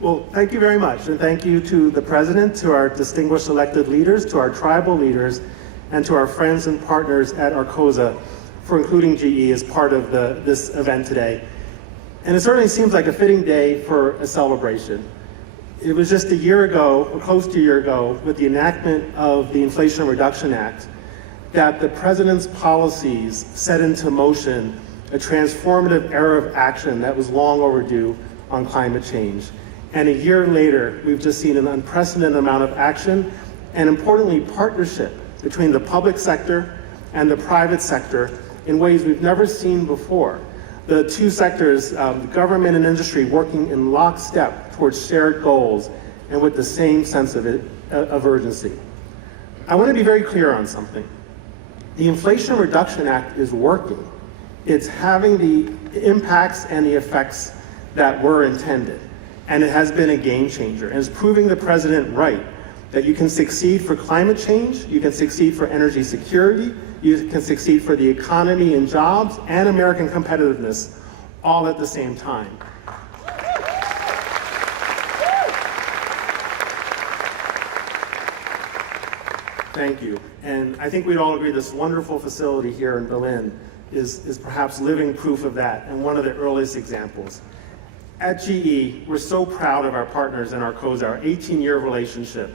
Well, thank you very much, and thank you to the President, to our distinguished elected leaders, to our tribal leaders, and to our friends and partners at Arcosa for including GE as part of this event today. And it certainly seems like a fitting day for a celebration. It was just a year ago, or close to a year ago, with the enactment of the Inflation Reduction Act, that the President's policies set into motion a transformative era of action that was long overdue on climate change. And a year later, we've just seen an unprecedented amount of action and, importantly, partnership between the public sector and the private sector in ways we've never seen before. The two sectors, government and industry, working in lockstep towards shared goals and with the same sense of urgency. I want to be very clear on something. The Inflation Reduction Act is working. It's having the impacts and the effects that were intended. And it has been a game changer. And it's proving the President right, that you can succeed for climate change, you can succeed for energy security, you can succeed for the economy and jobs and American competitiveness all at the same time. Thank you. And I think we'd all agree this wonderful facility here in Berlin is perhaps living proof of that and one of the earliest examples. At GE, we're so proud of our partners in Arcosa, our 18-year relationship.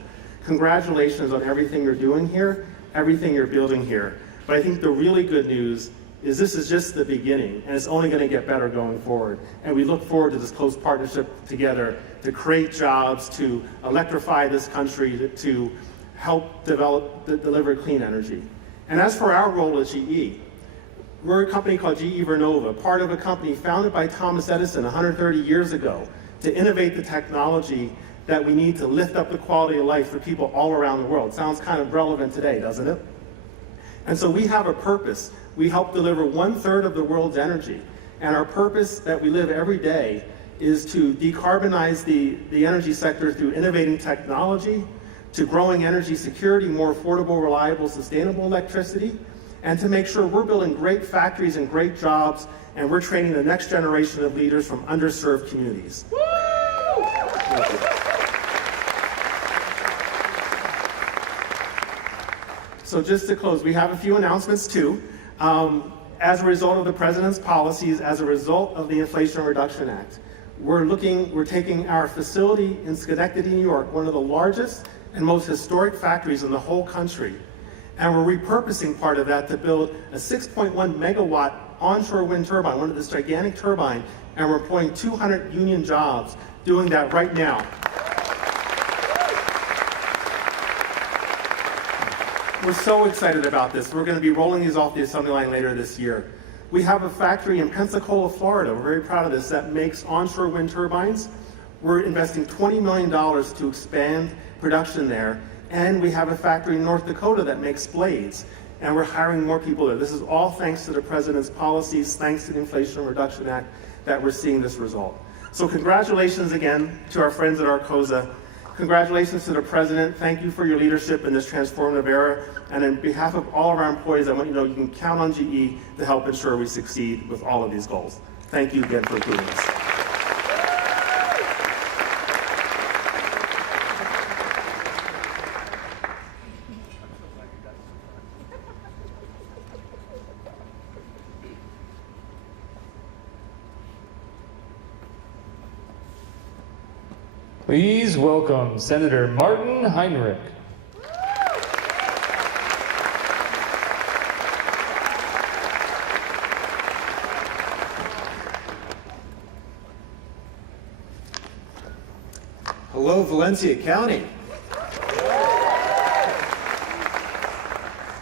Congratulations on everything you're doing here, everything you're building here. But I think the really good news is this is just the beginning, and it's only going to get better going forward. And we look forward to this close partnership together to create jobs, to electrify this country, to help deliver clean energy. And as for our role at GE, we're a company called GE Vernova, part of a company founded by Thomas Edison 130 years ago to innovate the technology that we need to lift up the quality of life for people all around the world. Sounds kind of relevant today, doesn't it? And so we have a purpose. We help deliver 1/3 of the world's energy. And our purpose that we live every day is to decarbonize the energy sector through innovating technology, to growing energy security, more affordable, reliable, sustainable electricity, and to make sure we're building great factories and great jobs, and we're training the next generation of leaders from underserved communities. Thank you. So just to close, we have a few announcements too. As a result of the President's policies, as a result of the Inflation Reduction Act, we're taking our facility in Schenectady, New York, one of the largest and most historic factories in the whole country, and we're repurposing part of that to build a 6.1 megawatt onshore wind turbine, one of this gigantic turbine, and we're employing 200 union jobs doing that right now. We're so excited about this. We're going to be rolling these off the assembly line later this year. We have a factory in Pensacola, Florida, we're very proud of this, that makes onshore wind turbines. We're investing $20 million to expand production there. And we have a factory in North Dakota that makes blades, and we're hiring more people there. This is all thanks to the President's policies, thanks to the Inflation Reduction Act, that we're seeing this result. So congratulations again to our friends at Arcosa. Congratulations to the President. Thank you for your leadership in this transformative era. And on behalf of all of our employees, I want you to know you can count on GE to help ensure we succeed with all of these goals. Thank you again for including us. Please welcome Senator Martin Heinrich. Hello, Valencia County.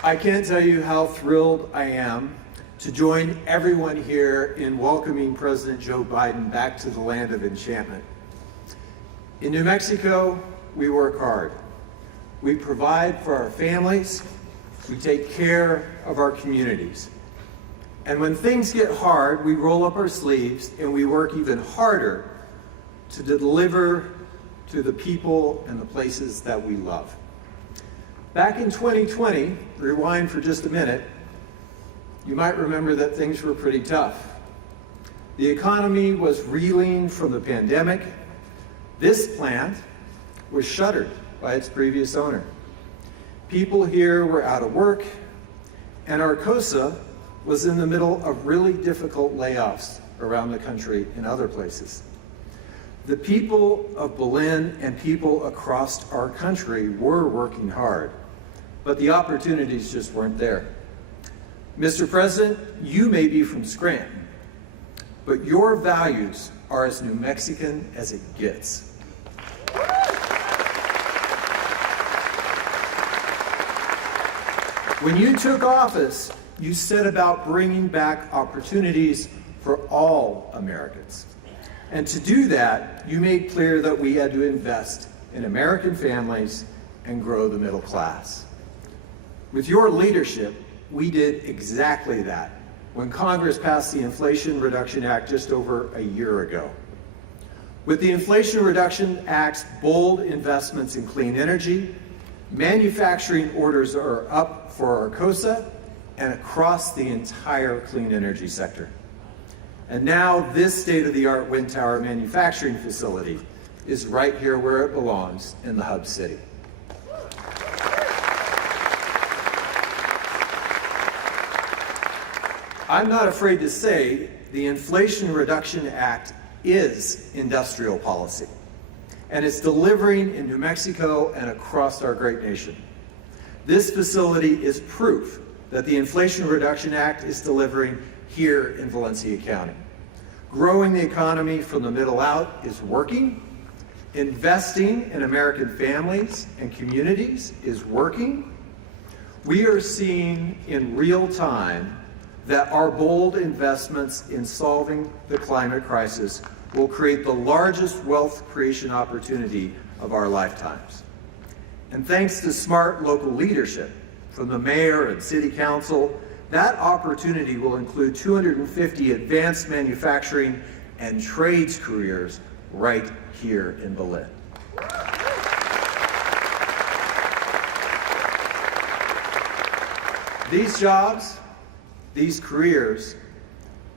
I can't tell you how thrilled I am to join everyone here in welcoming President Joe Biden back to the land of enchantment. In New Mexico, we work hard. We provide for our families. We take care of our communities. And when things get hard, we roll up our sleeves and we work even harder to deliver to the people and the places that we love. Back in 2020, rewind for just a minute, you might remember that things were pretty tough. The economy was reeling from the pandemic. This plant was shuttered by its previous owner. People here were out of work, and Arcosa was in the middle of really difficult layoffs around the country in other places. The people of Berlin and people across our country were working hard, but the opportunities just weren't there. Mr. President, you may be from Scranton, but your values are as New Mexican as it gets. When you took office, you set about bringing back opportunities for all Americans. And to do that, you made clear that we had to invest in American families and grow the middle class. With your leadership, we did exactly that when Congress passed the Inflation Reduction Act just over a year ago. With the Inflation Reduction Act's bold investments in clean energy, manufacturing orders are up for Arcosa and across the entire clean energy sector. And now this state-of-the-art wind tower manufacturing facility is right here where it belongs, in the hub city. I'm not afraid to say the Inflation Reduction Act is industrial policy, and it's delivering in New Mexico and across our great nation. This facility is proof that the Inflation Reduction Act is delivering here in Valencia County. Growing the economy from the middle out is working. Investing in American families and communities is working. We are seeing in real time that our bold investments in solving the climate crisis will create the largest wealth creation opportunity of our lifetimes. And thanks to smart local leadership from the mayor and city council, that opportunity will include 250 advanced manufacturing and trades careers right here in Berlin. These jobs, these careers,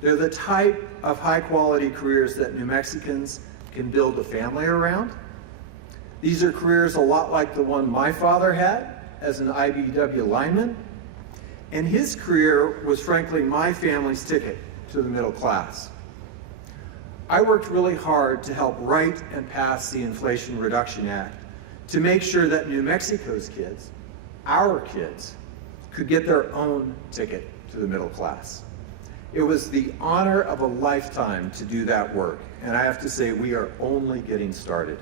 they're the type of high-quality careers that New Mexicans can build a family around. These are careers a lot like the one my father had as an IBEW lineman, and his career was frankly my family's ticket to the middle class. I worked really hard to help write and pass the Inflation Reduction Act to make sure that New Mexico's kids, our kids, could get their own ticket to the middle class. It was the honor of a lifetime to do that work, and I have to say we are only getting started.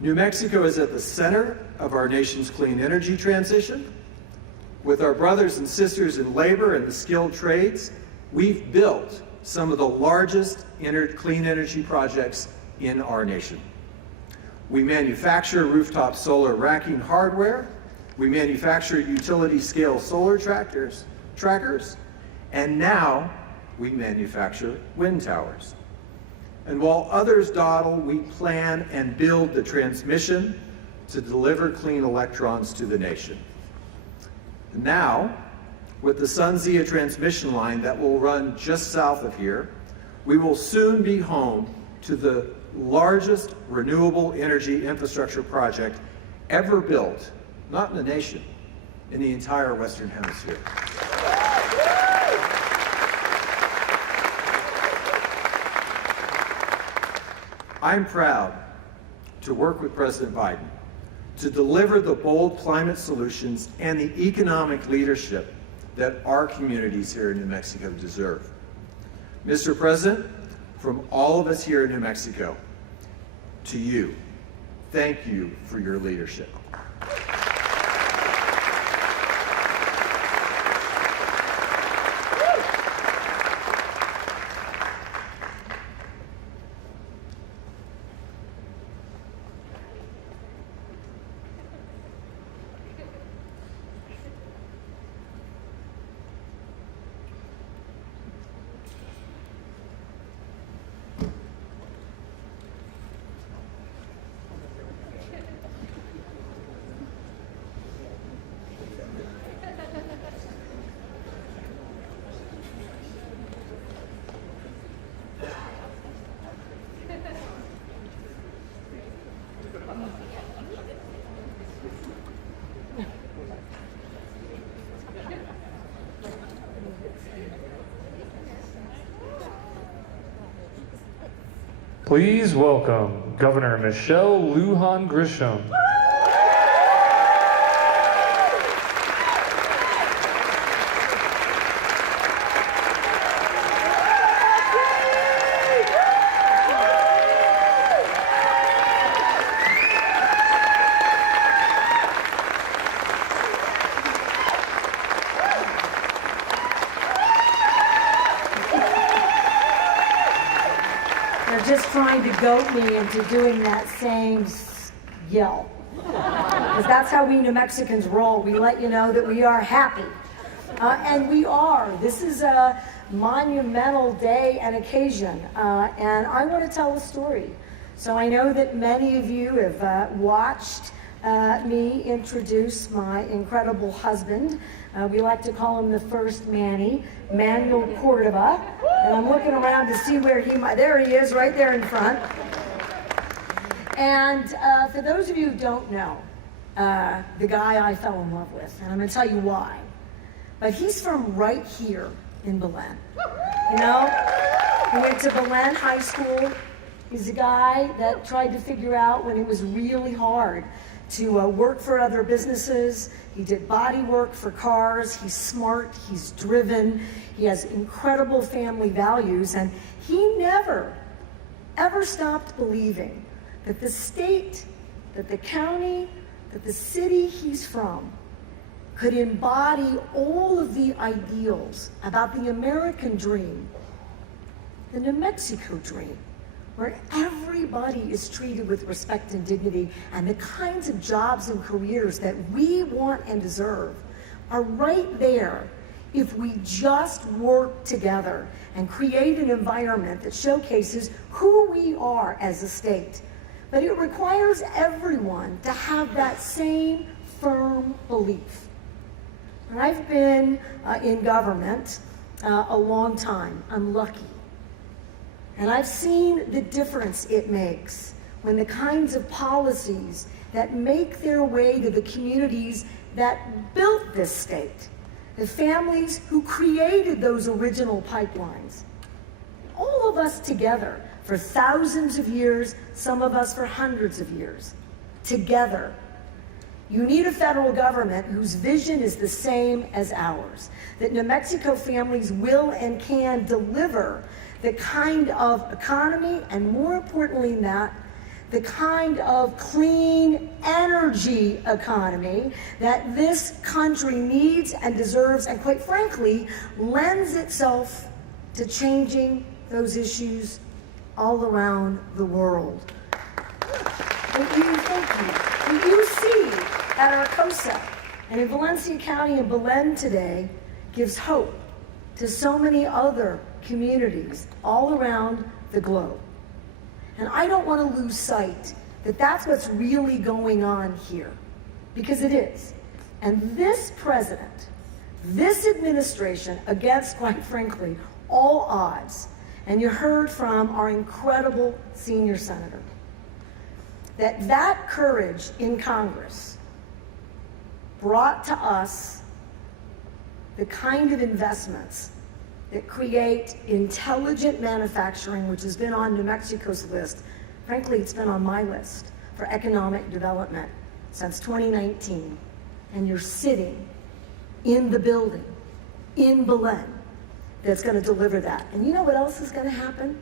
New Mexico is at the center of our nation's clean energy transition. With our brothers and sisters in labor and the skilled trades, we've built some of the largest clean energy projects in our nation. We manufacture rooftop solar racking hardware, we manufacture utility-scale solar trackers, and now we manufacture wind towers. And while others dawdle, we plan and build the transmission to deliver clean electrons to the nation. Now, with the SunZia transmission line that will run just south of here, we will soon be home to the largest renewable energy infrastructure project ever built, not in the nation, in the entire Western Hemisphere. I'm proud to work with President Biden to deliver the bold climate solutions and the economic leadership that our communities here in New Mexico deserve. Mr. President, from all of us here in New Mexico, to you, thank you for your leadership. Please welcome Governor Michelle Lujan Grisham. They're just trying to goat me into doing that same yell. Because that's how we New Mexicans roll. We let you know that we are happy. And we are. This is a monumental day and occasion. And I want to tell a story. So I know that many of you have watched me introduce my incredible husband. We like to call him the first Manny, Manuel Cordova. And I'm looking around to see where he might, there he is, right there in front. And for those of you who don't know, the guy I fell in love with, and I'm going to tell you why. But he's from right here in Belen. You know, he went to Belen High School. He's a guy that tried to figure out when it was really hard to work for other businesses. He did body work for cars. He's smart, he's driven, he has incredible family values, and he never, ever stopped believing that the state, that the county, that the city he's from could embody all of the ideals about the American dream, the New Mexico dream, where everybody is treated with respect and dignity, and the kinds of jobs and careers that we want and deserve are right there if we just work together and create an environment that showcases who we are as a state. But it requires everyone to have that same firm belief. And I've been in government a long time. I'm lucky. And I've seen the difference it makes when the kinds of policies that make their way to the communities that built this state, the families who created those original pipelines, all of us together for thousands of years, some of us for hundreds of years, together. You need a federal government whose vision is the same as ours, that New Mexico families will and can deliver the kind of economy, and more importantly than that, the kind of clean energy economy that this country needs and deserves, and quite frankly, lends itself to changing those issues all around the world. What you see at Arcosa and in Valencia County and Belen today gives hope to so many other communities all around the globe. And I don't want to lose sight that that's what's really going on here, because it is. And this president, this administration, against, quite frankly, all odds, and you heard from our incredible senior senator, that courage in Congress brought to us the kind of investments that create intelligent manufacturing, which has been on New Mexico's list. Frankly, it's been on my list for economic development since 2019. And you're sitting in the building in Belen that's going to deliver that. And you know what else is going to happen?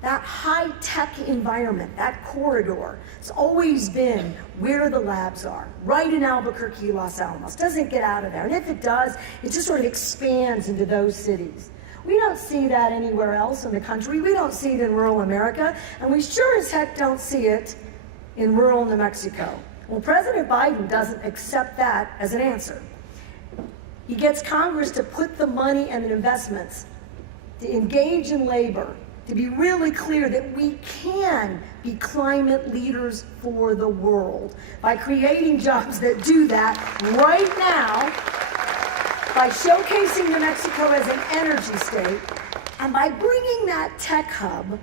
That high-tech environment, that corridor, it's always been where the labs are, right in Albuquerque, Los Alamos. Doesn't get out of there. And if it does, it just sort of expands into those cities. We don't see that anywhere else in the country. We don't see it in rural America. And we sure as heck don't see it in rural New Mexico. Well, President Biden doesn't accept that as an answer. He gets Congress to put the money and the investments to engage in labor, to be really clear that we can be climate leaders for the world by creating jobs that do that right now, by showcasing New Mexico as an energy state, and by bringing that tech hub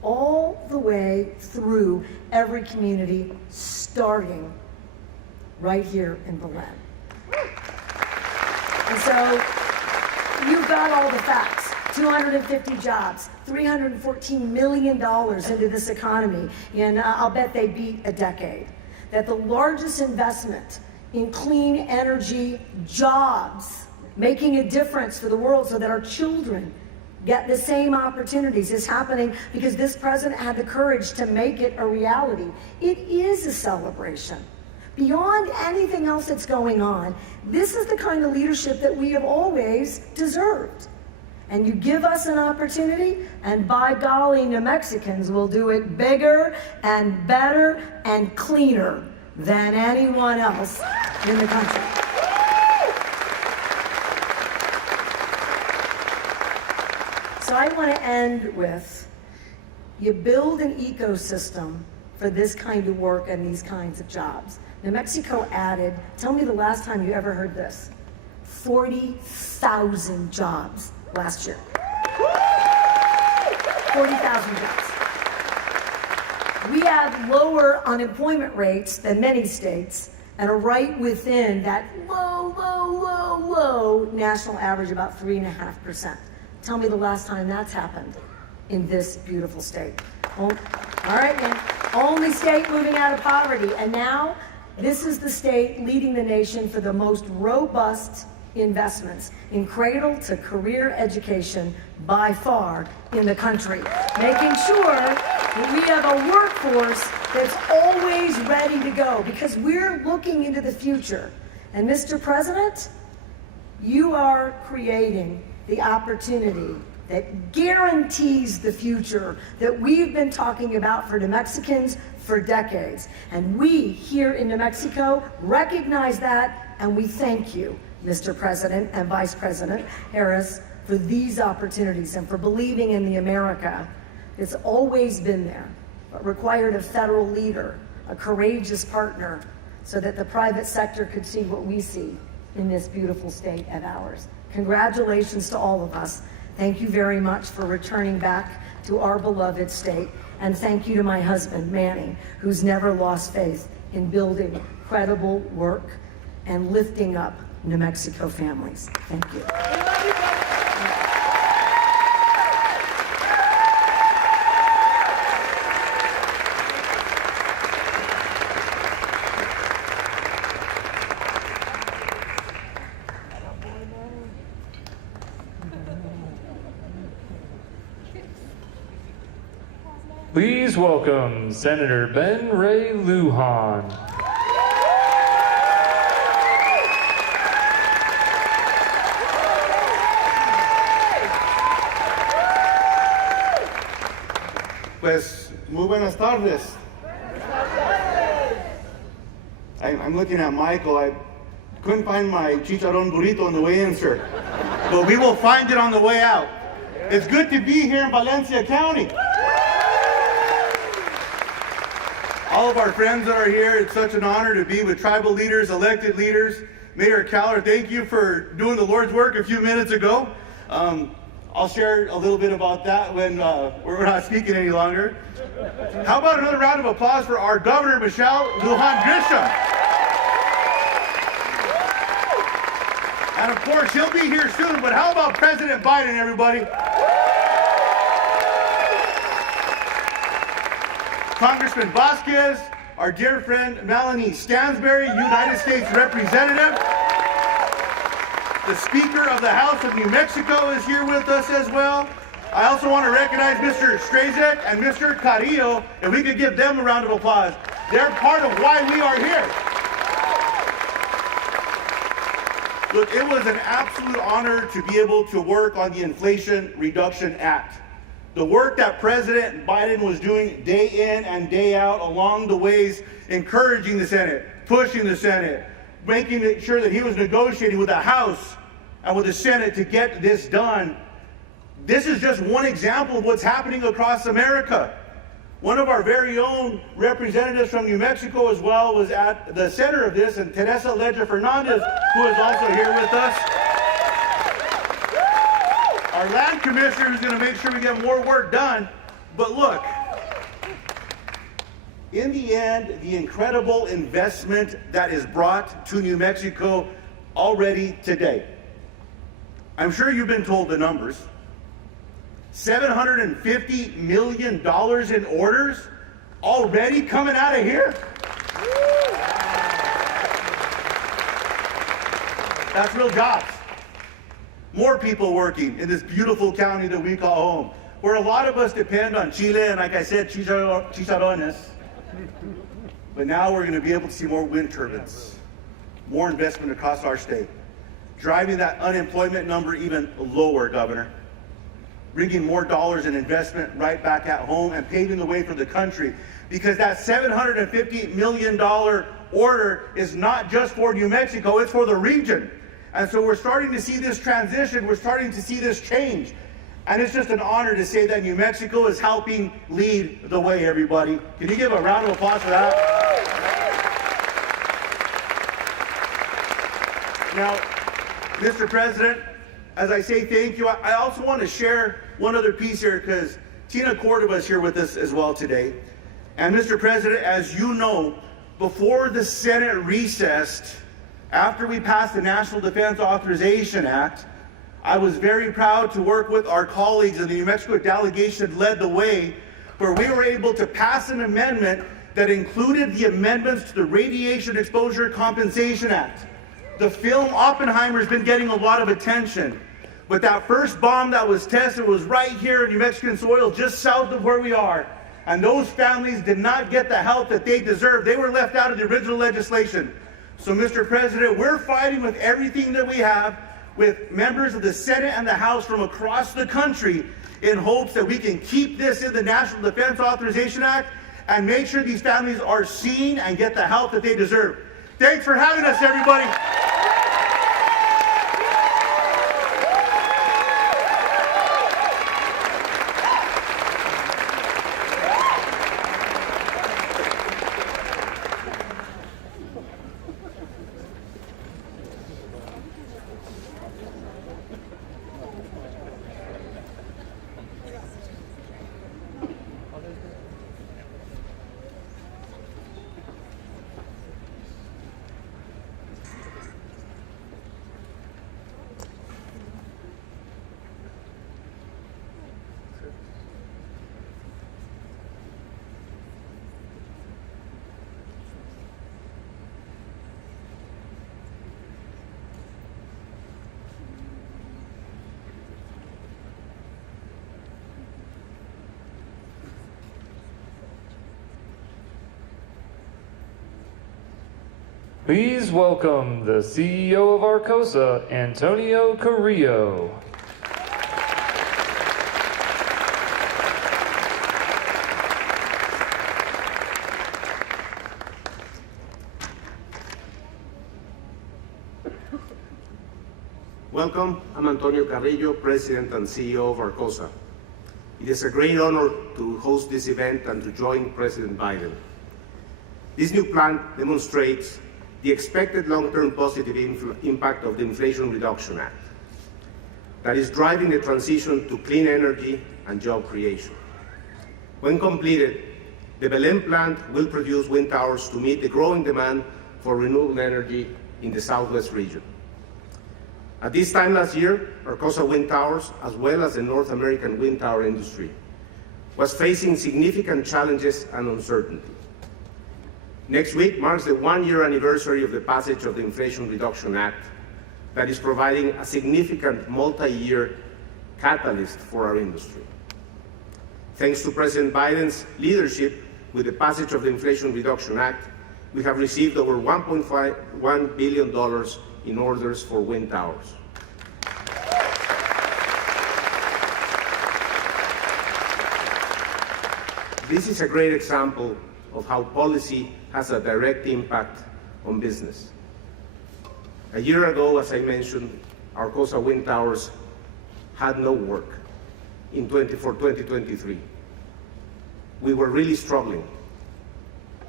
all the way through every community, starting right here in Belen. And so you've got all the facts. 250 jobs, $314 million into this economy, and I'll bet they beat a decade. That the largest investment in clean energy jobs, making a difference for the world so that our children get the same opportunities, is happening because this president had the courage to make it a reality. It is a celebration. Beyond anything else that's going on, this is the kind of leadership that we have always deserved. And you give us an opportunity, and by golly, New Mexicans will do it bigger and better and cleaner than anyone else in the country. So I want to end with, you build an ecosystem for this kind of work and these kinds of jobs. New Mexico added, tell me the last time you ever heard this, 40,000 jobs last year. 40,000 jobs. We have lower unemployment rates than many states and are right within that low national average, about 3.5%. Tell me the last time that's happened in this beautiful state. Oh, all right, man. Only state moving out of poverty. And now, this is the state leading the nation for the most robust investments in cradle to career education by far in the country, making sure that we have a workforce that's always ready to go because we're looking into the future. And Mr. President, you are creating the opportunity that guarantees the future that we've been talking about for New Mexicans for decades. And we here in New Mexico recognize that, and we thank you, Mr. President and Vice President Harris, for these opportunities and for believing in the America that's always been there, but required a federal leader, a courageous partner, so that the private sector could see what we see in this beautiful state of ours. Congratulations to all of us. Thank you very much for returning back to our beloved state. And thank you to my husband, Manny, who's never lost faith in building credible work and lifting up New Mexico families. Thank you. Please welcome Senator Ben Ray Lujan. Pues, muy buenas tardes. I'm looking at Michael. I couldn't find my chicharron burrito on the way in, sir. But we will find it on the way out. It's good to be here in Valencia County. All of our friends that are here, it's such an honor to be with tribal leaders, elected leaders. Mayor Caller, thank you for doing the Lord's work a few minutes ago. I'll share a little bit about that when we're not speaking any longer. How about another round of applause for our Governor, Lujan Grisham? And of course, he'll be here soon, but how about President Biden, everybody? Congressman Vasquez, our dear friend Melanie Stansberry, United States Representative. The Speaker of the House of New Mexico is here with us as well. I also want to recognize Mr. Strazek and Mr. Carrillo, and we could give them a round of applause. They're part of why we are here. Look, it was an absolute honor to be able to work on the Inflation Reduction Act. The work that President Biden was doing day in and day out along the ways, encouraging the Senate, pushing the Senate, making sure that he was negotiating with the House and with the Senate to get this done. This is just one example of what's happening across America. One of our very own representatives from New Mexico as well was at the center of this, and Teresa Ledger Fernandez, who is also here with us. Our land commissioner is going to make sure we get more work done. But look, in the end, the incredible investment that is brought to New Mexico already today. I'm sure you've been told the numbers. $750 million in orders already coming out of here? That's real jobs. More people working in this beautiful county that we call home, where a lot of us depend on Chile and, like I said, chicharrones. But now we're going to be able to see more wind turbines, more investment across our state, driving that unemployment number even lower, Governor, bringing more dollars in investment right back at home and paving the way for the country. Because that $750 million order is not just for New Mexico, it's for the region. And so we're starting to see this transition, we're starting to see this change. And it's just an honor to say that New Mexico is helping lead the way, everybody. Can you give a round of applause for that? Now, Mr. President, as I say thank you, I also want to share one other piece here because Tina Cordova is here with us as well today. And Mr. President, as you know, before the Senate recessed, after we passed the National Defense Authorization Act, I was very proud to work with our colleagues in the New Mexico delegation led the way, where we were able to pass an amendment that included the amendments to the Radiation Exposure Compensation Act. The film Oppenheimer has been getting a lot of attention, but that first bomb that was tested was right here in New Mexican soil, just south of where we are. And those families did not get the help that they deserved. They were left out of the original legislation. So, Mr. President, we're fighting with everything that we have, with members of the Senate and the House from across the country, in hopes that we can keep this in the National Defense Authorization Act and make sure these families are seen and get the help that they deserve. Thanks for having us, everybody. Please welcome the CEO of Arcosa, Antonio Carrillo. Welcome, I'm Antonio Carrillo, President and CEO of Arcosa. It is a great honor to host this event and to join President Biden. This new plan demonstrates the expected long-term positive impact of the Inflation Reduction Act that is driving the transition to clean energy and job creation. When completed, the Belén plant will produce wind towers to meet the growing demand for renewable energy in the Southwest region. At this time last year, Arcosa Wind Towers, as well as the North American wind tower industry, was facing significant challenges and uncertainty. Next week marks the one-year anniversary of the passage of the Inflation Reduction Act that is providing a significant multi-year catalyst for our industry. Thanks to President Biden's leadership with the passage of the Inflation Reduction Act, we have received over $1.1 billion in orders for wind towers. This is a great example of how policy has a direct impact on business. A year ago, as I mentioned, Arcosa Wind Towers had no work for 2023. We were really struggling.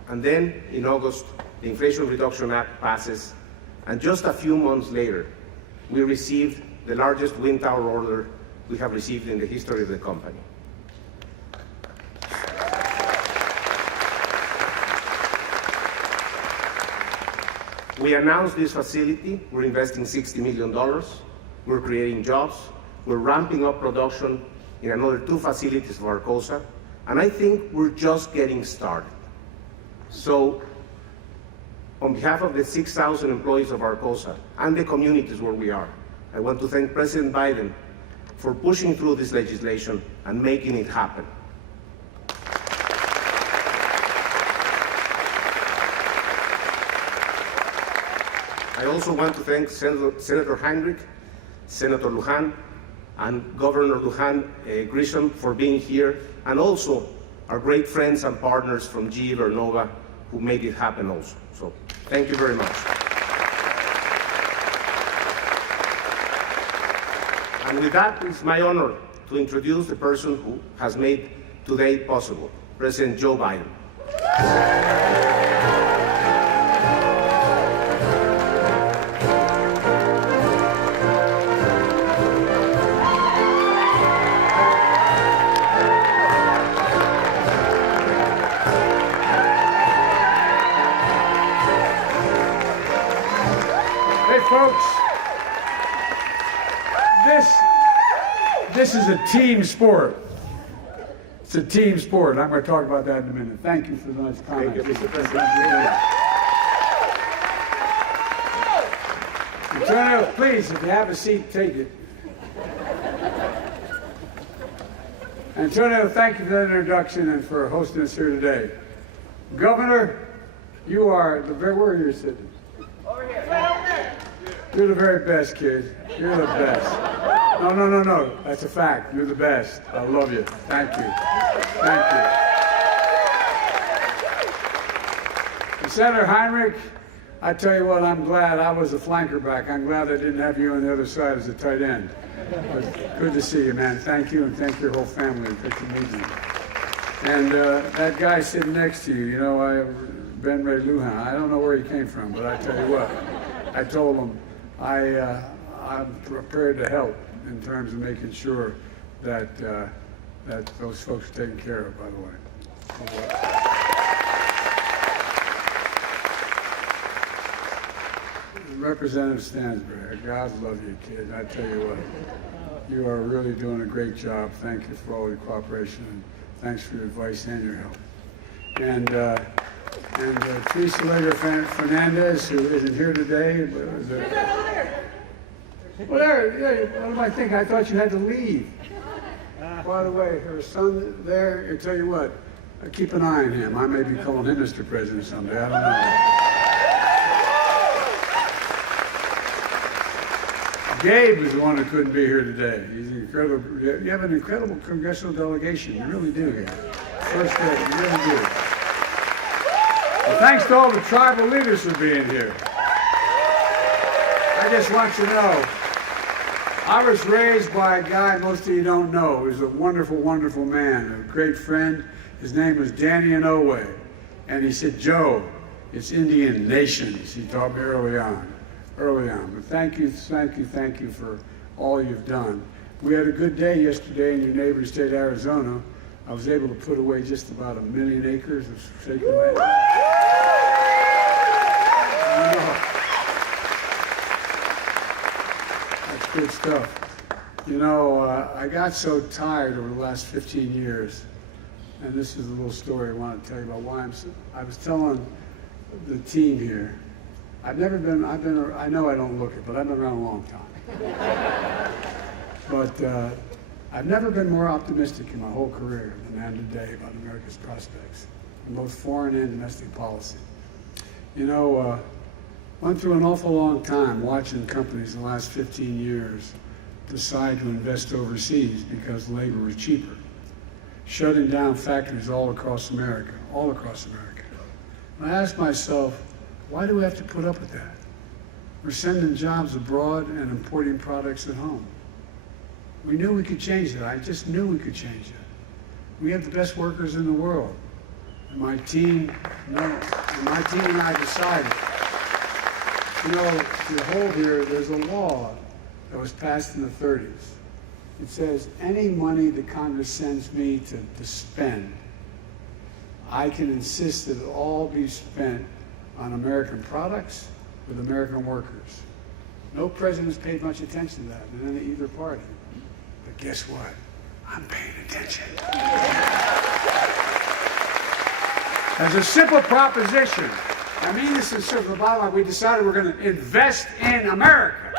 And then in August, the Inflation Reduction Act passes, and just a few months later, we received the largest wind tower order we have received in the history of the company. We announced this facility. We're investing $60 million. We're creating jobs. We're ramping up production in another 2 facilities of Arcosa, and I think we're just getting started. So, on behalf of the 6,000 employees of Arcosa and the communities where we are, I want to thank President Biden for pushing through this legislation and making it happen. I also want to thank Senator Heinrich, Senator Lujan, and Governor Lujan Grisham for being here, and also our great friends and partners from GE Vernova who made it happen also. So thank you very much. And with that, it's my honor to introduce the person who has made today possible, President Joe Biden. Folks, this is a team sport. It's a team sport. I'm going to talk about that in a minute. Thank you for the nice comments. Thank you, Mr. President. Antonio, please, if you have a seat, take it. Antonio, thank you for that introduction and for hosting us here today. Governor, you are the very, where are you sitting? Over here. You're the very best, kid. You're the best. No. That's a fact. You're the best. I love you. Thank you. Thank you. And Senator Heinrich, I tell you what, I'm glad I was a flanker back. I'm glad I didn't have you on the other side as a tight end. But good to see you, man. Thank you, and thank your whole family. Good to meet you. And that guy sitting next to you, you know, Ben Ray Lujan, I don't know where he came from, but I tell you what, I told him, I'm prepared to help in terms of making sure that that those folks are taken care of, by the way. Representative Stansbury, God love you, kid. I tell you what, you are really doing a great job. Thank you for all your cooperation, and thanks for your advice and your help. And Teresa Lager Fernandez, who isn't here today. Well, there, what am I thinking? I thought you had to leave. By the way, her son there, I tell you what, keep an eye on him. I may be calling him Mr. President someday. I don't know. Gabe is the one who couldn't be here today. He's incredible. You have an incredible congressional delegation. You really do, Gabe. First day, you really do. Well, thanks to all the tribal leaders for being here. I just want you to know, I was raised by a guy most of you don't know. He was a wonderful, wonderful man, a great friend. His name was Danny Inouye. And he said, Joe, it's Indian nations. He taught me early on. But thank you for all you've done. We had a good day yesterday in your neighboring state, Arizona. I was able to put away just about 1 million acres of shaky land. That's good stuff. You know, I got so tired over the last 15 years, and this is a little story I want to tell you about why I was telling the team here, I know I don't look it, but I've been around a long time. But I've never been more optimistic in my whole career than I am today about America's prospects, in both foreign and domestic policy. You know, went through an awful long time watching companies in the last 15 years decide to invest overseas because labor was cheaper, shutting down factories all across America. And I asked myself, why do we have to put up with that? We're sending jobs abroad and importing products at home. We knew we could change that. I just knew we could change that. We have the best workers in the world. And my team and I decided, you know, to hold here, there's a law that was passed in the 30s. It says any money that Congress sends me to spend, I can insist that it all be spent on American products with American workers. No president's paid much attention to that in either party. But guess what? I'm paying attention. As a simple proposition, I mean this is sort of the bottom line, we decided we're going to invest in America.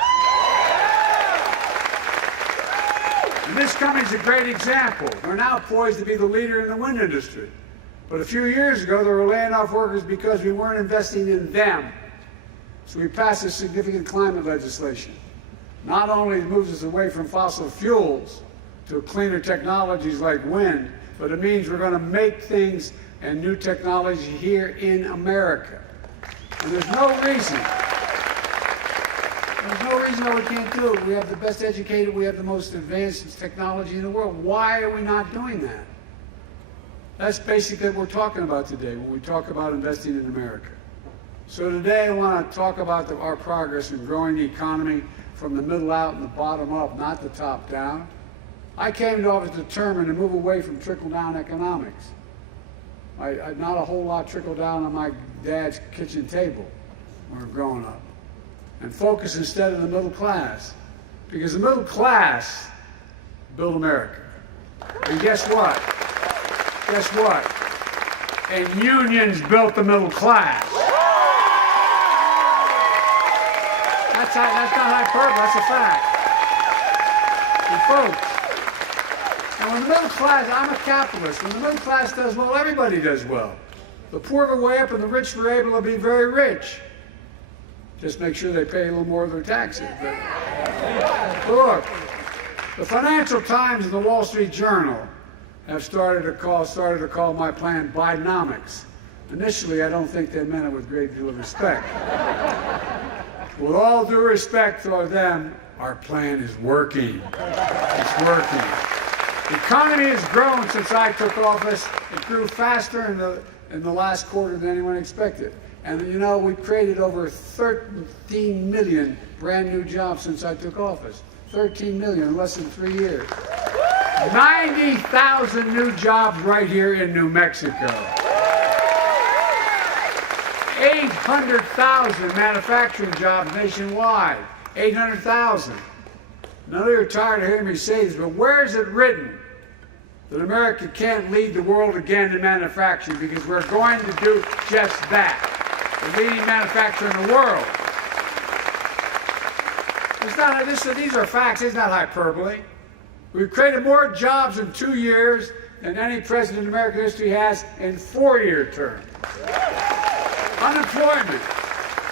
And this company's a great example. We're now poised to be the leader in the wind industry. But a few years ago, they were laying off workers because we weren't investing in them. So we passed a significant climate legislation. Not only moves us away from fossil fuels to cleaner technologies like wind, but it means we're going to make things and new technology here in America. And there's no reason why we can't do it. We have the best educated, we have the most advanced technology in the world. Why are we not doing that? That's basically what we're talking about today when we talk about investing in America. So today I want to talk about our progress in growing the economy from the middle out and the bottom up, not the top down. I came to office determined to move away from trickle-down economics. Not a whole lot trickled down on my dad's kitchen table when we were growing up. And focus instead on the middle class. Because the middle class built America. And guess what? Guess what? And unions built the middle class. That's not hyperbole, that's a fact. And folks, and when the middle class, I'm a capitalist, when the middle class does well, everybody does well. The poor go way up and the rich were able to be very rich. Just make sure they pay a little more of their taxes. But look, the Financial Times and the Wall Street Journal have started to call my plan Bidenomics. Initially, I don't think they meant it with a great deal of respect. With all due respect for them, our plan is working. It's working. The economy has grown since I took office. It grew faster in the last quarter than anyone expected. And you know, we've created over 13 million brand new jobs since I took office. 13 million in less than 3 years. 90,000 new jobs right here in New Mexico. 800,000 manufacturing jobs nationwide. 800,000. None of you are tired of hearing me say this, but where is it written that America can't lead the world again in manufacturing? Because we're going to do just that. The leading manufacturer in the world. These are facts, it's not hyperbole. We've created more jobs in 2 years than any president in American history has in 4-year terms. Unemployment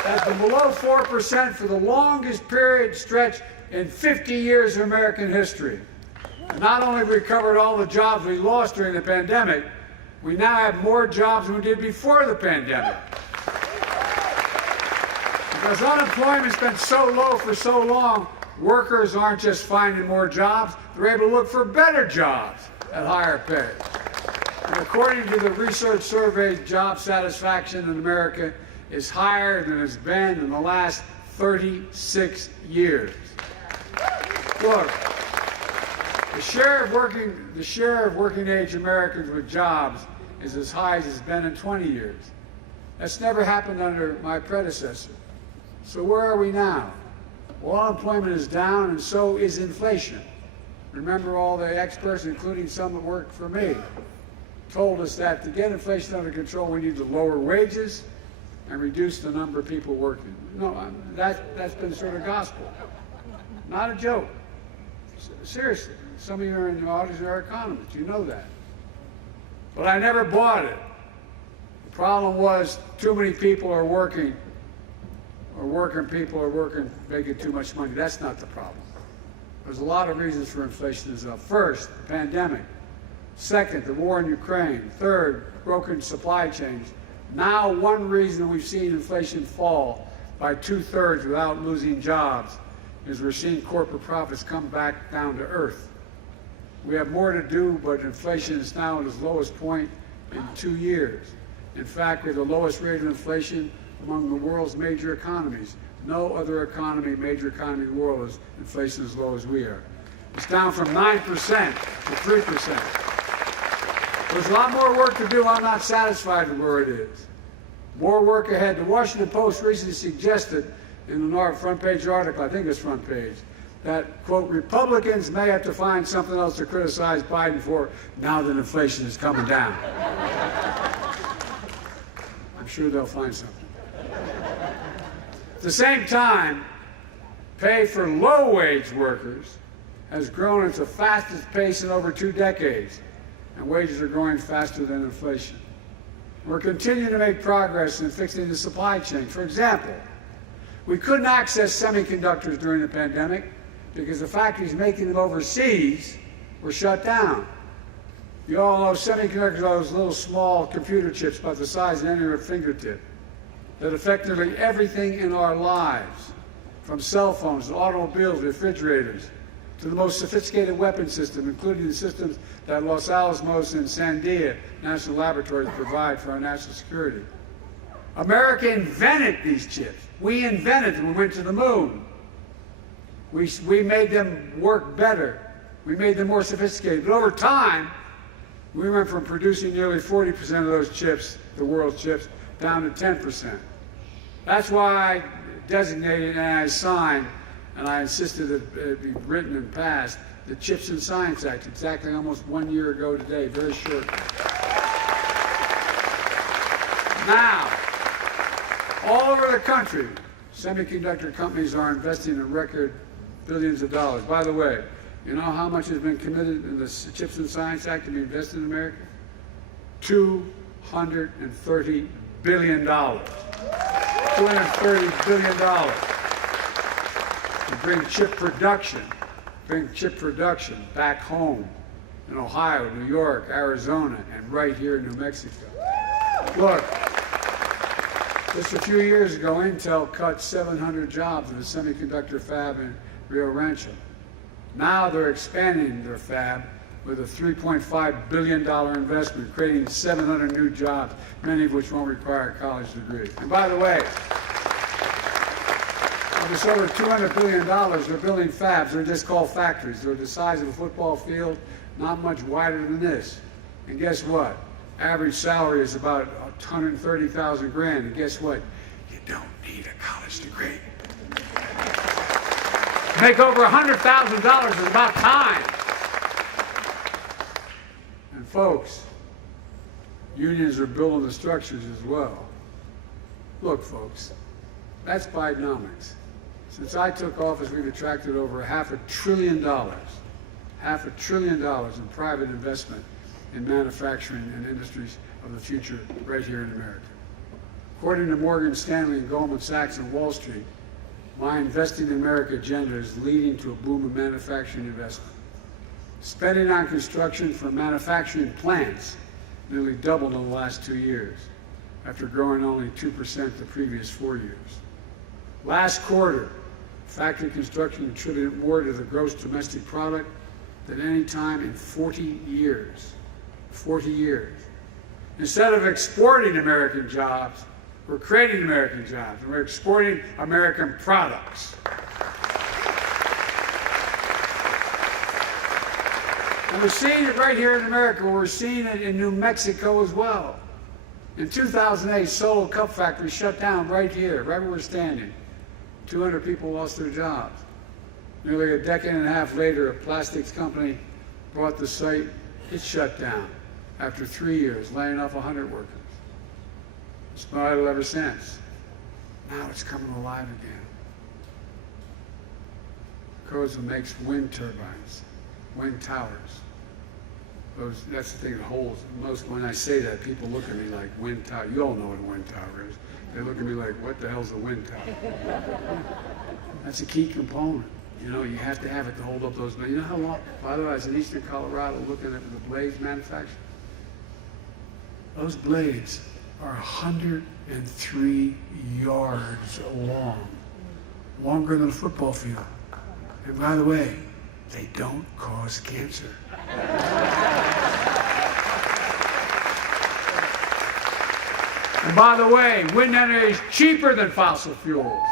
has been below 4% for the longest period stretch in 50 years of American history. And not only have we recovered all the jobs we lost during the pandemic, we now have more jobs than we did before the pandemic. Because unemployment's been so low for so long, workers aren't just finding more jobs, they're able to look for better jobs at higher pay. And according to the research survey, job satisfaction in America is higher than it's been in the last 36 years. Look, the share of working age Americans with jobs is as high as it's been in 20 years. That's never happened under my predecessor. So where are we now? Well, unemployment is down and so is inflation. Remember, all the experts, including some that worked for me, told us that to get inflation under control, we need to lower wages and reduce the number of people working. No, that's been sort of gospel. Not a joke. Seriously, some of you are in the audience are economists, you know that. But I never bought it. The problem was too many people are working, making too much money. That's not the problem. There's a lot of reasons for inflation is up. First, the pandemic. Second, the war in Ukraine. Third, broken supply chains. Now, one reason we've seen inflation fall by 2/3 without losing jobs is we're seeing corporate profits come back down to earth. We have more to do, but inflation is now at its lowest point in 2 years. In fact, we have the lowest rate of inflation among the world's major economies. No other major economy in the world is inflation as low as we are. It's down from 9% to 3%. There's a lot more work to do. I'm not satisfied with where it is. More work ahead. The Washington Post recently suggested in the front page article, I think it's front page, that, quote, Republicans may have to find something else to criticize Biden for now that inflation is coming down. I'm sure they'll find something. At the same time, pay for low-wage workers has grown at the fastest pace in over 2 decades, and wages are growing faster than inflation. We're continuing to make progress in fixing the supply chain. For example, we couldn't access semiconductors during the pandemic because the factories making them overseas were shut down. You all know semiconductors are those little small computer chips about the size of any fingertip that affect nearly everything in our lives, from cell phones to automobiles, refrigerators, to the most sophisticated weapon system, including the systems that Los Alamos and Sandia National Laboratories provide for our national security. America invented these chips. We invented them. We went to the moon. We made them work better. We made them more sophisticated. But over time, we went from producing nearly 40% of those chips, the world's chips, down to 10%. That's why I designated and I signed, and I insisted that it be written and passed, the Chips and Science Act, exactly almost 1 year ago today, very short. Now, all over the country, semiconductor companies are investing in record billions of dollars. By the way, you know how much has been committed in the Chips and Science Act to be invested in America? $230 billion. $230 billion to bring chip production back home in Ohio, New York, Arizona, and right here in New Mexico. Look, just a few years ago, Intel cut 700 jobs in a semiconductor fab in Rio Rancho. Now they're expanding their fab with a $3.5 billion investment, creating 700 new jobs, many of which won't require a college degree. And by the way, of this over $200 billion, they're building fabs. They're just called factories. They're the size of a football field, not much wider than this. And guess what? Average salary is about 130,000 grand. And guess what? You don't need a college degree. Make over $100,000 is about time. And folks, unions are building the structures as well. Look, folks, that's Bidenomics. Since I took office, we've attracted over $500 billion in private investment in manufacturing and industries of the future right here in America. According to Morgan Stanley and Goldman Sachs and Wall Street, my Investing in America agenda is leading to a boom of manufacturing investment. Spending on construction for manufacturing plants nearly doubled in the last 2 years, after growing only 2% the previous 4 years. Last quarter, factory construction contributed more to the gross domestic product than any time in 40 years. 40 years. Instead of exporting American jobs, we're creating American jobs, and we're exporting American products. And we're seeing it right here in America. We're seeing it in New Mexico as well. In 2008, Solo Cup Factory shut down right here, right where we're standing. 200 people lost their jobs. Nearly a decade and a half later, a plastics company bought the site. It shut down after 3 years, laying off 100 workers. It's been idle ever since. Now it's coming alive again. Arcosa makes wind turbines, wind towers. That's the thing that holds. When I say that, people look at me like, wind tower. You all know what a wind tower is. They look at me like, what the hell's a wind tower? That's a key component. You know, you have to have it to hold up those blades. You know how long, by the way, I was in eastern Colorado looking at the blades manufactured. Those blades are 103 yards long, longer than a football field. And by the way, they don't cause cancer. And by the way, wind energy is cheaper than fossil fuels.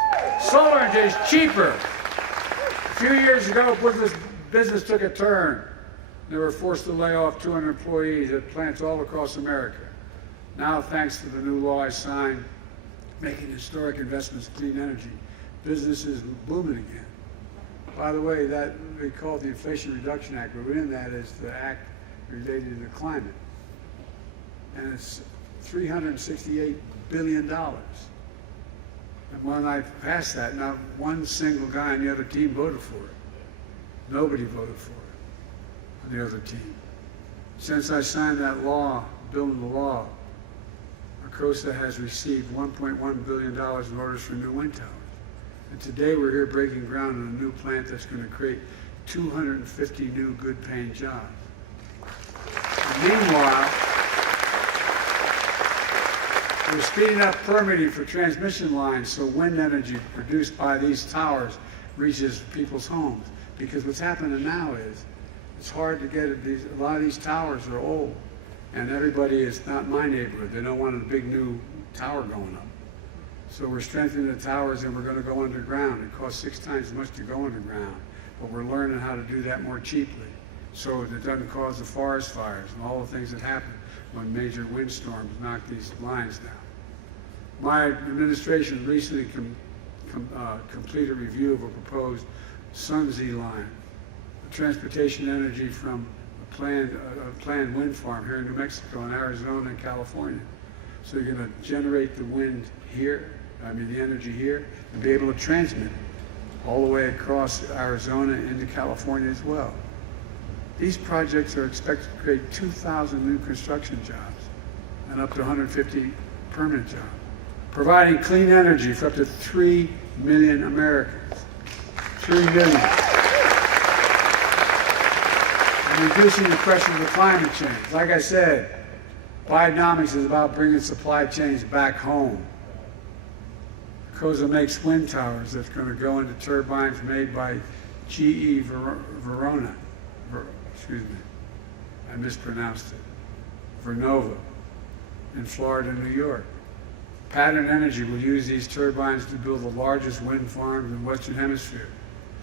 Solar energy is cheaper. A few years ago, business took a turn. They were forced to lay off 200 employees at plants all across America. Now, thanks to the new law I signed, making historic investments in clean energy, business is booming again. By the way, that we call it the Inflation Reduction Act, but within that is the act related to the climate. And it's $368 billion. And when I passed that, not one single guy on the other team voted for it. Nobody voted for it on the other team. Since I signed that law, bill into law, Arcosa has received $1.1 billion in orders for new wind towers. And today we're here breaking ground on a new plant that's going to create 250 new good-paying jobs. And meanwhile, we're speeding up permitting for transmission lines so wind energy produced by these towers reaches people's homes. Because what's happening now is it's hard to get a lot of these towers are old, and everybody is not in my neighborhood. They don't want a big new tower going up. So we're strengthening the towers, and we're going to go underground. It costs 6 times as much to go underground, but we're learning how to do that more cheaply, so that it doesn't cause the forest fires and all the things that happen when major windstorms knock these lines down. My administration recently completed a review of a proposed Sunzee line, transportation energy from a planned wind farm here in New Mexico and Arizona and California. So you're going to generate the wind here, the energy here, and be able to transmit it all the way across Arizona into California as well. These projects are expected to create 2,000 new construction jobs and up to 150 permanent jobs, providing clean energy for up to 3 million Americans. 3 million. And reducing the pressures of climate change. Like I said, Bidenomics is about bringing supply chains back home. Arcosa makes wind towers that's going to go into turbines made by GE Verona. Excuse me, I mispronounced it. Vernova in Florida and New York. Pattern Energy will use these turbines to build the largest wind farms in the Western Hemisphere,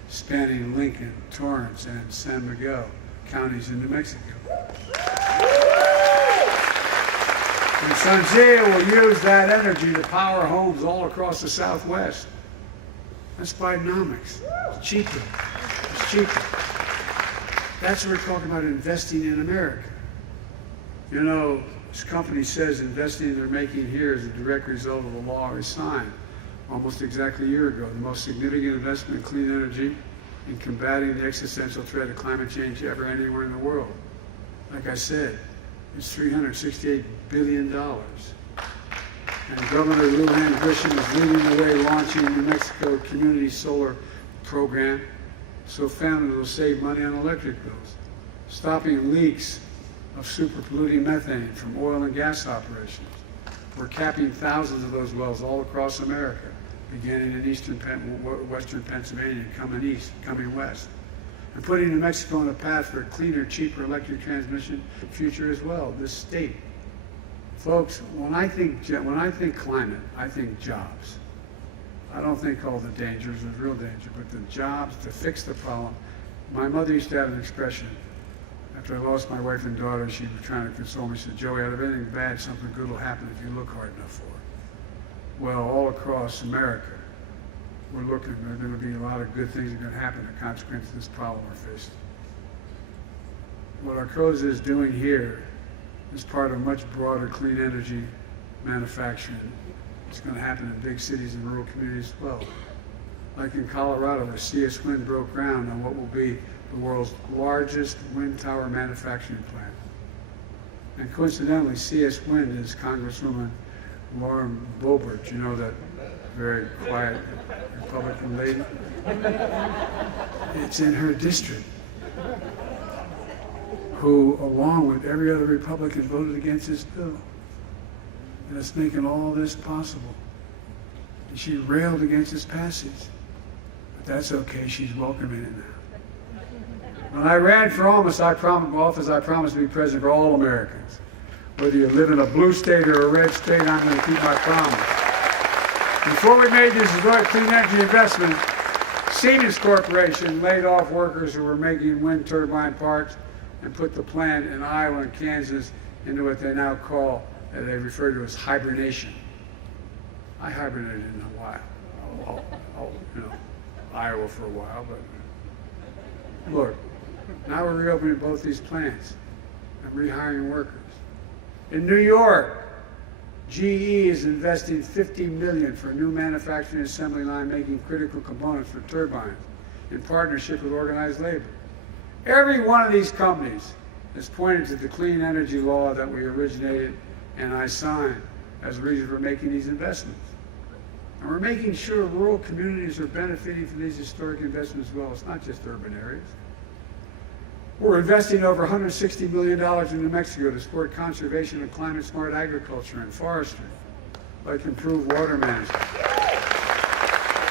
spanning Lincoln, Torrance, and San Miguel counties in New Mexico. And Sunzee will use that energy to power homes all across the Southwest. That's Bidenomics. It's cheaper. It's cheaper. That's what we're talking about, investing in America. You know, this company says investing they're making here is a direct result of the law we signed almost exactly a year ago, the most significant investment in clean energy in combating the existential threat of climate change ever anywhere in the world. Like I said, it's $368 billion. And Governor Lujan Grisham is leading the way, launching New Mexico Community Solar Program so families will save money on electric bills, stopping leaks of super polluting methane from oil and gas operations. We're capping thousands of those wells all across America, beginning in western Pennsylvania, coming west, and putting New Mexico on a path for a cleaner, cheaper electric transmission future as well, this state. Folks, when I think climate, I think jobs. I don't think all the dangers is real danger, but the jobs to fix the problem. My mother used to have an expression. After I lost my wife and daughter, she was trying to console me. She said, "Joey, out of anything bad, something good will happen if you look hard enough for it." Well, all across America, we're looking. There are going to be a lot of good things that are going to happen as a consequence of this problem we're facing. What Arcosa is doing here is part of much broader clean energy manufacturing. It's going to happen in big cities and rural communities as well. Like in Colorado, where CS Wind broke ground on what will be the world's largest wind tower manufacturing plant. And coincidentally, CS Wind is Congresswoman Lauren Boebert, you know, that very quiet Republican lady. It's in her district, who, along with every other Republican, voted against this bill. And it's making all this possible. And she railed against its passage. But that's okay, she's welcoming it now. When I ran for office, I promised to be president for all Americans. Whether you live in a blue state or a red state, I'm going to keep my promise. Before we made this clean energy investment, Siemens Corporation laid off workers who were making wind turbine parts and put the plant in Iowa and Kansas into what they now call, they refer to as hibernation. I hibernated in a while, Iowa for a while, but Look, now we're reopening both these plants and rehiring workers. In New York, GE is investing $50 million for a new manufacturing assembly line making critical components for turbines in partnership with organized labor. Every one of these companies is pointed to the clean energy law that we originated and I signed as a reason for making these investments. And we're making sure rural communities are benefiting from these historic investments as well. It's not just urban areas. We're investing over $160 million in New Mexico to support conservation of climate-smart agriculture and forestry, like improved water management.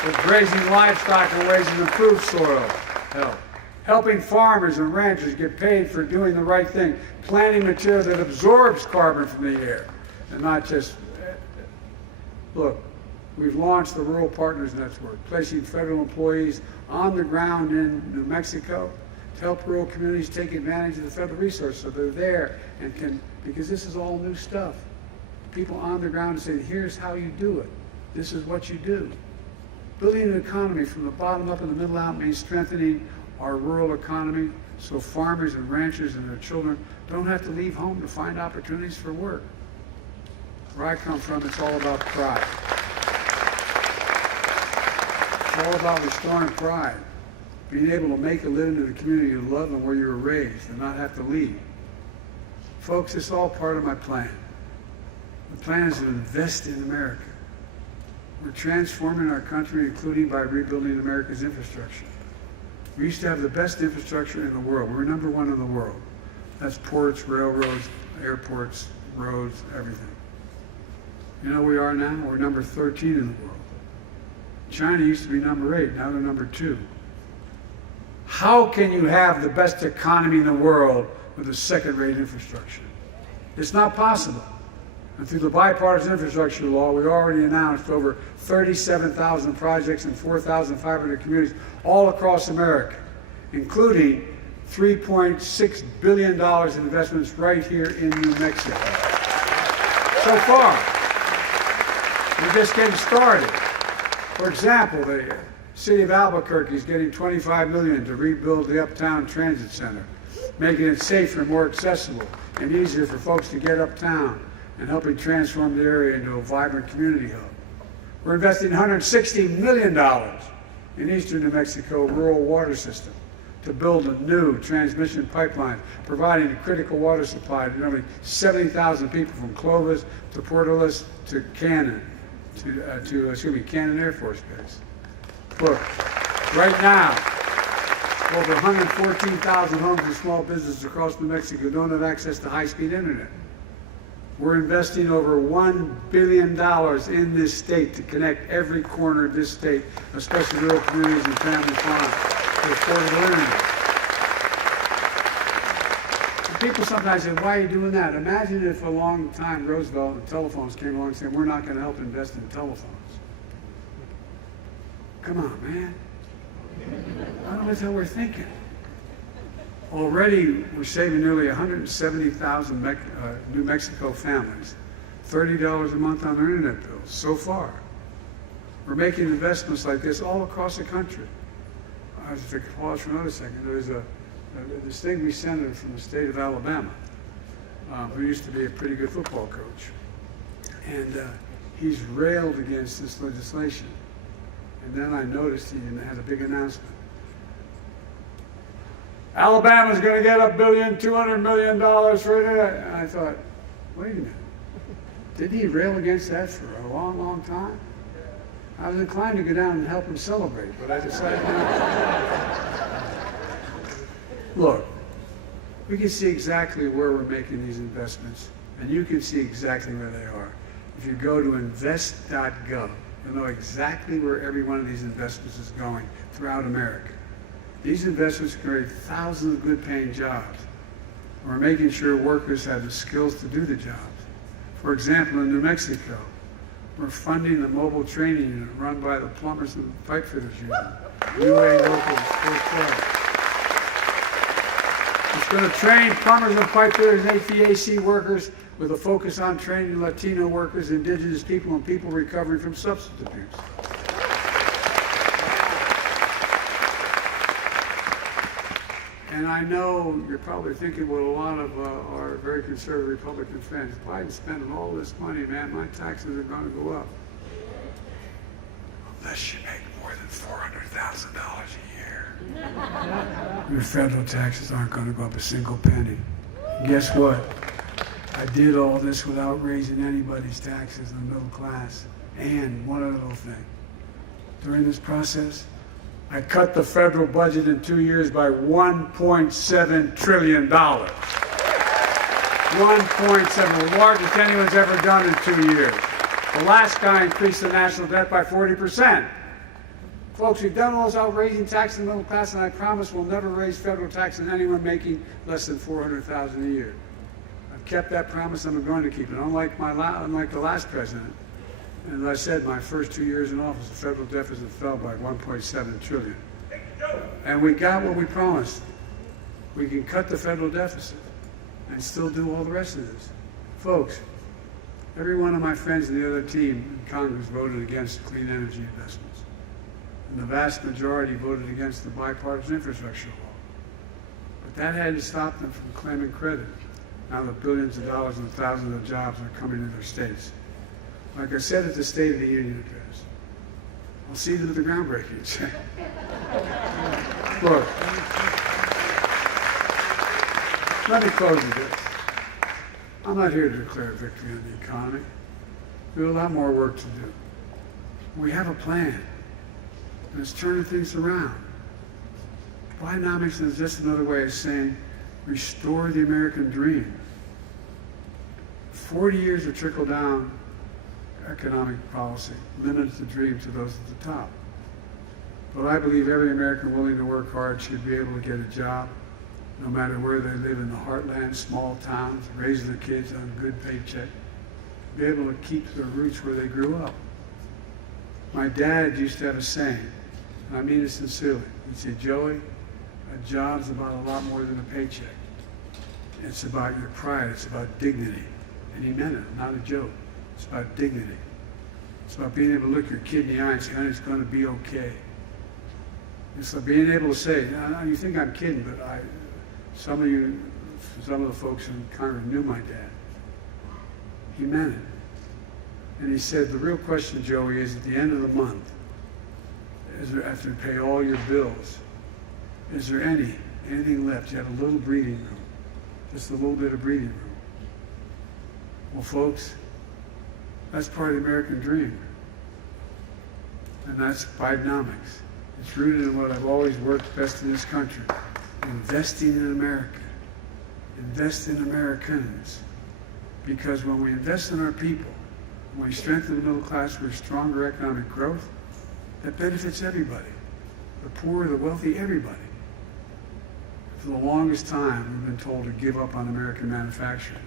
With grazing livestock in ways to improve soil health. Helping farmers and ranchers get paid for doing the right thing, planting material that absorbs carbon from the air, and not just, look, we've launched the Rural Partners Network, placing federal employees on the ground in New Mexico to help rural communities take advantage of the federal resources so they're there and can, because this is all new stuff. People on the ground saying, here's how you do it. This is what you do. Building an economy from the bottom up and the middle out means strengthening our rural economy so farmers and ranchers and their children don't have to leave home to find opportunities for work. Where I come from, it's all about pride. It's all about restoring pride. Being able to make a living in the community you love and where you were raised and not have to leave. Folks, it's all part of my plan. The plan is to invest in America. We're transforming our country, including by rebuilding America's infrastructure. We used to have the best infrastructure in the world. We're number one in the world. That's ports, railroads, airports, roads, everything. You know where we are now? We're number 13 in the world. China used to be number 8, now they're number 2. How can you have the best economy in the world with a second-rate infrastructure? It's not possible. And through the bipartisan infrastructure law, we already announced over 37,000 projects in 4,500 communities all across America, including $3.6 billion in investments right here in New Mexico. So far, we're just getting started. For example, the city of Albuquerque is getting $25 million to rebuild the Uptown Transit Center, making it safer and more accessible and easier for folks to get uptown and helping transform the area into a vibrant community hub. We're investing $160 million in eastern New Mexico rural water system to build a new transmission pipeline, providing a critical water supply to nearly 70,000 people from Clovis to Portolas to Cannon, Cannon Air Force Base. Look, right now, over 114,000 homes and small businesses across New Mexico don't have access to high-speed internet. We're investing over $1 billion in this state to connect every corner of this state, especially rural communities and family farms, to affordable internet. And people sometimes say, why are you doing that? Imagine if a long time Roosevelt and telephones came along saying, we're not going to help invest in telephones. Come on, man. I don't know what the hell we're thinking. Already, we're saving nearly 170,000 New Mexico families $30 a month on their internet bills so far. We're making investments like this all across the country. I was to pause for another second. There's a distinguished senator from the state of Alabama who used to be a pretty good football coach. And he's railed against this legislation. And then I noticed he had a big announcement. Alabama's going to get $1.2 billion for it. And I thought, wait a minute. Didn't he rail against that for a long, long time? I was inclined to go down and help him celebrate, but I decided not. Look, we can see exactly where we're making these investments, and you can see exactly where they are. If you go to invest.gov, you'll know exactly where every one of these investments is going throughout America. These investments create thousands of good-paying jobs. We're making sure workers have the skills to do the jobs. For example, in New Mexico, we're funding the mobile training unit run by the Plumbers and Pipe Fitters Union, UA Local Sports Club. It's going to train plumbers and pipe fitters and HVAC workers with a focus on training Latino workers, indigenous people, and people recovering from substance abuse. And I know you're probably thinking what a lot of our very conservative Republican friends, Biden's spending all this money, man, my taxes are going to go up. Unless you make more than $400,000 a year. Your federal taxes aren't going to go up a single penny. And guess what? I did all this without raising anybody's taxes in the middle class. And one other little thing. During this process, I cut the federal budget in 2 years by $1.7 trillion. 1.7, the largest anyone's ever done in 2 years. The last guy increased the national debt by 40%. Folks, we've done all this outraising taxes in the middle class, and I promise we'll never raise federal taxes on anyone making less than $400,000 a year. I've kept that promise, and I'm going to keep it. Unlike the last president, and as I said, my first 2 years in office, the federal deficit fell by 1.7 trillion. And we got what we promised. We can cut the federal deficit and still do all the rest of this. Folks, every one of my friends in the other team in Congress voted against clean energy investments. And the vast majority voted against the bipartisan infrastructure law. But that hadn't stopped them from claiming credit. Now that billions of dollars and thousands of jobs are coming to their states. Like I said at the State of the Union address, I'll see them at the groundbreaking. Look, let me close with this. I'm not here to declare victory on the economy. We have a lot more work to do. We have a plan, and it's turning things around. Bidenomics is just another way of saying restore the American dream. 40 years of trickle-down economic policy limits the dream to those at the top. But I believe every American willing to work hard should be able to get a job, no matter where they live in the heartland, small towns, raise their kids on a good paycheck, be able to keep their roots where they grew up. My dad used to have a saying, and I mean it sincerely. He'd say, Joey, a job's about a lot more than a paycheck. It's about your pride, it's about dignity. And he meant it, not a joke. It's about dignity. It's about being able to look your kid in the eye and say, honey, it's going to be okay. It's about being able to say, now, you think I'm kidding, but some of the folks in Congress knew my dad. He meant it. And he said, the real question, Joey, is at the end of the month, after you pay all your bills, is there anything left? You have a little breathing room, just a little bit of breathing room. Well, folks, that's part of the American dream. And that's Bidenomics. It's rooted in what I've always worked best in this country. Investing in America. Invest in Americans. Because when we invest in our people, when we strengthen the middle class with stronger economic growth, that benefits everybody. The poor, the wealthy, everybody. For the longest time, we've been told to give up on American manufacturing.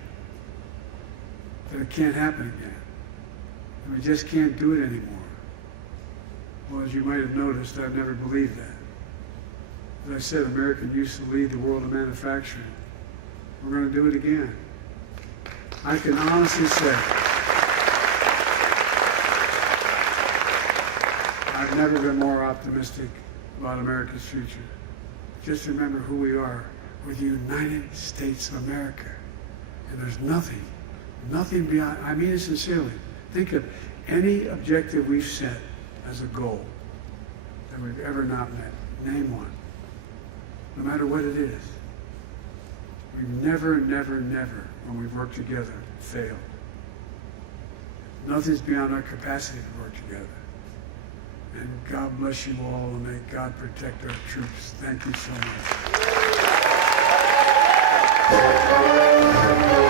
That it can't happen again. And we just can't do it anymore. Well, as you might have noticed, I've never believed that. As I said, America used to lead the world in manufacturing. We're going to do it again. I can honestly say, I've never been more optimistic about America's future. Just remember who we are. We're the United States of America. And there's nothing beyond, I mean it sincerely. Think of any objective we've set as a goal that we've ever not met. Name one. No matter what it is. We've never, when we've worked together, failed. Nothing's beyond our capacity to work together. And God bless you all, and may God protect our troops. Thank you so much.